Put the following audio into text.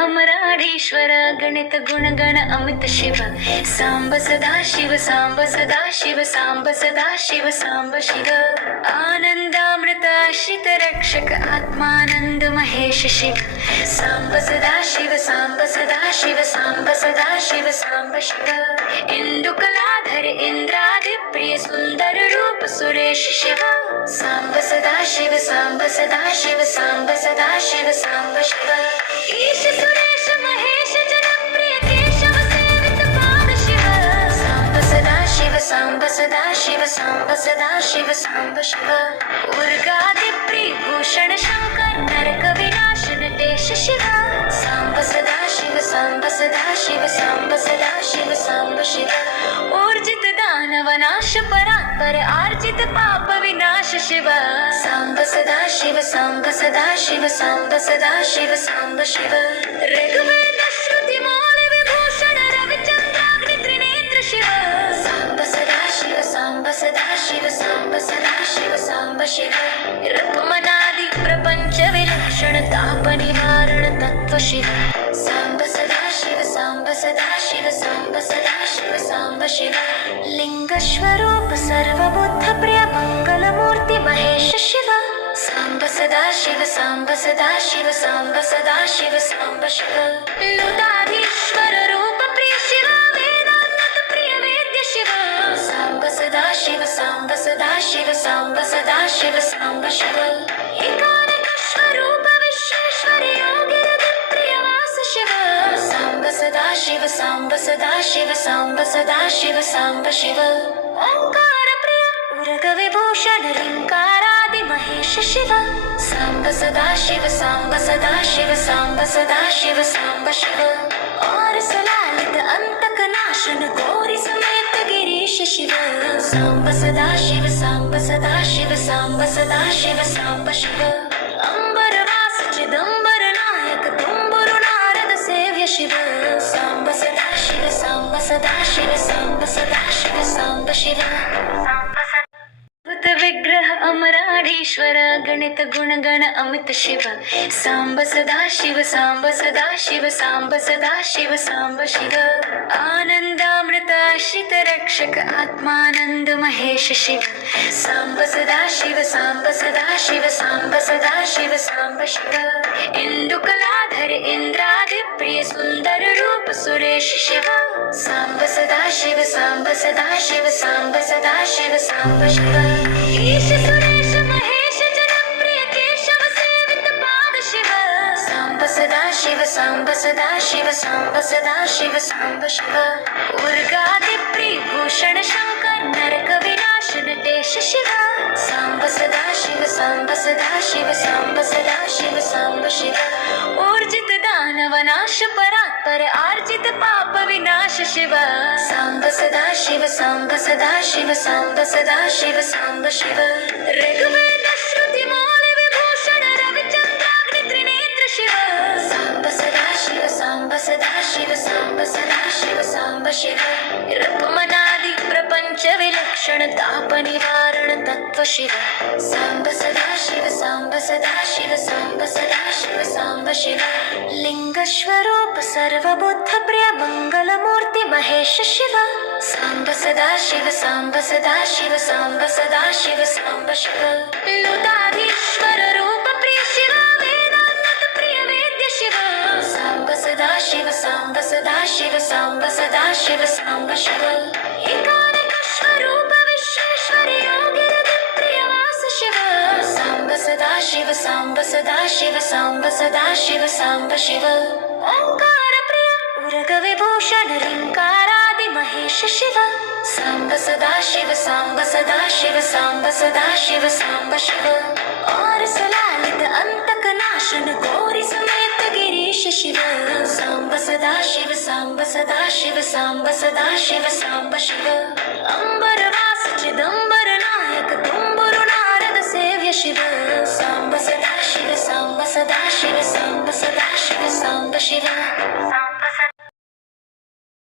अमराधीश्वर गणित गुणगण अमित शिव सांब सदा शिव सांब सदा शिव सांब सदा शिव सांब शिव आनंदामृत आश्रित रक्षक आत्मानंद महेश शिव सांब सदा शिव सांब सदा शिव सांब सदा शिव सांब शिव इंदुकलाधर इंद्रादि प्रिय सुंदर रूप सुरेश शिव सांब सदा शिव सांब सदा शिव सांब सदा शिव सांब शिव ईश सुरेश महेश जनप्रिय केशव सेवित पाद शिव सांब सदा शिव सांब सदा शिव सांब सदा शिव सांब शिव उर्गादि प्रिय भूषण शंकर नरक विनाश नटेश शिव सांब सदा शिव सांब सदा शिव सांब सदा शिव सांब शिव ऊर्जित दानव नाश परात्पर आर्जित पाप विनाश शिव सांब सदा शिव सांब सदा शिव सांब सदा शिव सांब शिव ऋग्वेद श्रुति मौल विभूषण रविचंद्राग्नि त्रिनेत्र शिव सांब सदा शिव सांब सदा शिव सांब सदा शिव सांब शिव ऋतुमनादि प्रपंच विलक्षण ताप निवारण तत्व शिव सांब सदा शिव सांब सदा शिव सांब सदा शिव सांब शिव लिंग स्वरूप सर्वबुद्ध प्रिय मंगल मूर्ति महेश शिव सांब सदा शिव सांब सदा शिव सांब सदा शिव सांब शिव लुदाधीश्वर रूप प्रिय शिव वेदांत प्रिय वेद्य शिव सांब सदा शिव सांब सदा शिव सांब सदा शिव सांब शिव एकानिक स्वरूप विश्वेश्वर योगी प्रिय वास शिव सांब सदा शिव सांब सदा शिव सांब सदा शिव सांब शिव ओंकार प्रिय उरग विभूषण ऋंकारादि महेश शिव सांब सदा शिव सांब सदा शिव सांब सदा शिव सांब शिव और सलालित अंतक नाशन गौरी समेत गिरीश शिव सांब सदा शिव सांब सदा शिव सांब सदा शिव सांब शिव अंबर वास चिदंबर नायक तुम्बुरु नारद सेव्य शिव सांब सदा शिव सांब सदा शिव सांब सदा शिव सांब शिव विग्रह अमराधीश्वर गणित गुणगण अमित शिव सांब सदा शिव सांब सदा शिव सांब सदा शिव सांब शिव आनंदामृत आश्रित रक्षक आत्मानंद महेश शिव सांब सदा शिव सांब सदा शिव सांब सदा शिव सांब शिव इंदुकलाधर इंद्रादि प्रिय सुंदर रूप सुरेश शिव सांब सदा शिव सांब सदा शिव सांब सदा शिव सांब शिव ईश सुरेश महेश जनप्रिय केशव सेवित पाद शिव सांब सदा शिव सांब सदा शिव सांब सदा शिव सांब शिव उर्गादि प्रिय भूषण शंकर नरक विनाश नटेश शिव सांब सदा शिव सांब सदा शिव सांब सदा शिव सांब शिव ऊर्जित दानव नाश परात्पर आर्जित पाप विनाश शिव सांब सदा शिव सांब सदा शिव सांब सदा शिव सांब शिव ऋग्वेद श्रुति मौल विभूषण रविचंद्राग्नि त्रिनेत्र शिव सांब सदा शिव सांब सदा शिव सांब सदा शिव सांब शिव ऋतुमनादि प्रपंच विलक्षण ताप निवारण तत्व शिव सांब सदा शिव सांब सदा शिव सांब सदा शिव सांब शिव लिंग स्वरूप सर्वबुद्ध प्रिय मंगल मूर्ति महेश शिव सांब सदा शिव सांब सदा शिव सांब सदा शिव सांब शिव लुदाधीश्वर रूप प्रिय शिव वेदांत प्रिय वेद्य शिव सांब सदा शिव सांब सदा शिव सांब सदा शिव सांब शिव एकानिक स्वरूप विश्वेश्वर योगी प्रिय वास शिव सांब सदा शिव सांब सदा शिव सांब सदा शिव सांब शिव ओंकार प्रिय उरग विभूषण ऋंकारादि महेश शिव सांब सदा शिव सांब सदा शिव सांब सदा शिव सांब शिव और सलालित अंतक नाशन गौरी समेत गिरीश शिव सांब सदा शिव सांब सदा शिव सांब सदा शिव सांब शिव अंबर वास चिदंबर नायक तुम्बुरु नारद सेव्य शिव सांब सदा शिव सांब सदा शिव सांब सदा शिव सांब शिव